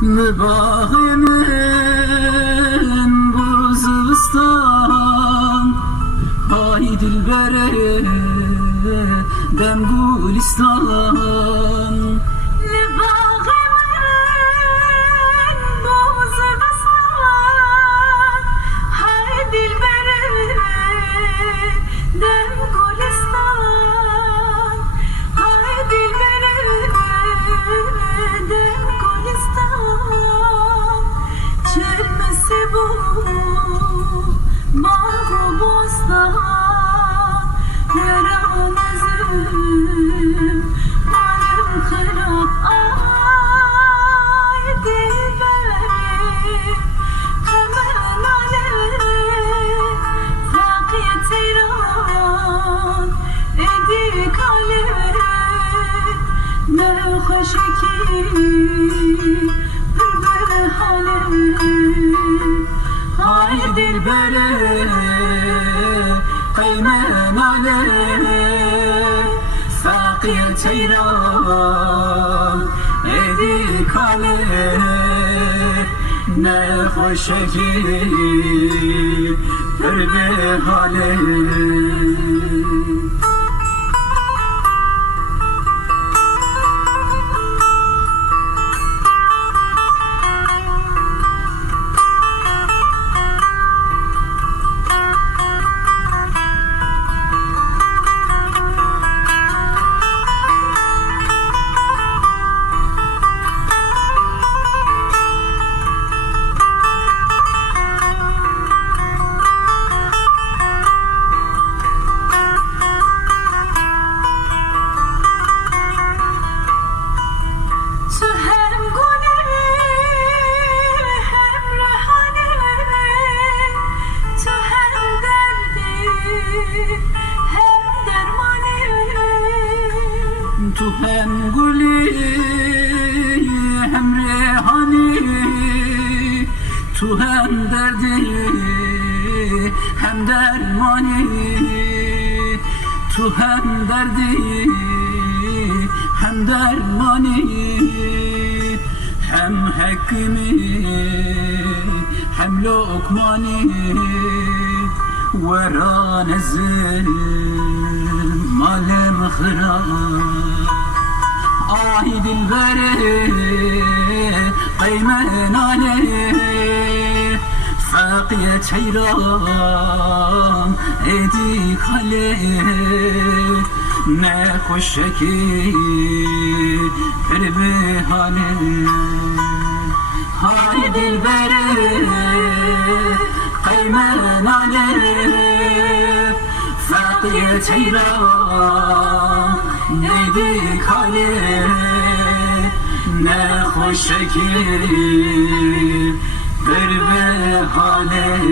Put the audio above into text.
Mübahimin bu zıvıstan, hay dilbere dem Gülistan. Mübahimin bu zıvıstan, hay dilbere dem Gülistan. Hay dilbere dem Gülistan. Çelmesi bu bağ bostan, yaran özüm malum kırap. Ay dilberi hemen alev fakir teyran edik alev. Ne hoşeki hürbe halev. Hay dilbere kıymen alev, sakiye teyran edik alev. Ne hoşeki hürbe halev. Tu hem guli hem rehani, tu hem derdi hem dermani. Tu hem derdi hem dermani, hem hekimi hem lokmani. Veran ezim malem khirab. Ay dilbere kıymen alev, fakiye çeyran edik alev. Ne hoşeki hürbe halev. Hay dilbere kıymen alev, fakiye çeyran edik alev. Ne hoşeki hürbe halev.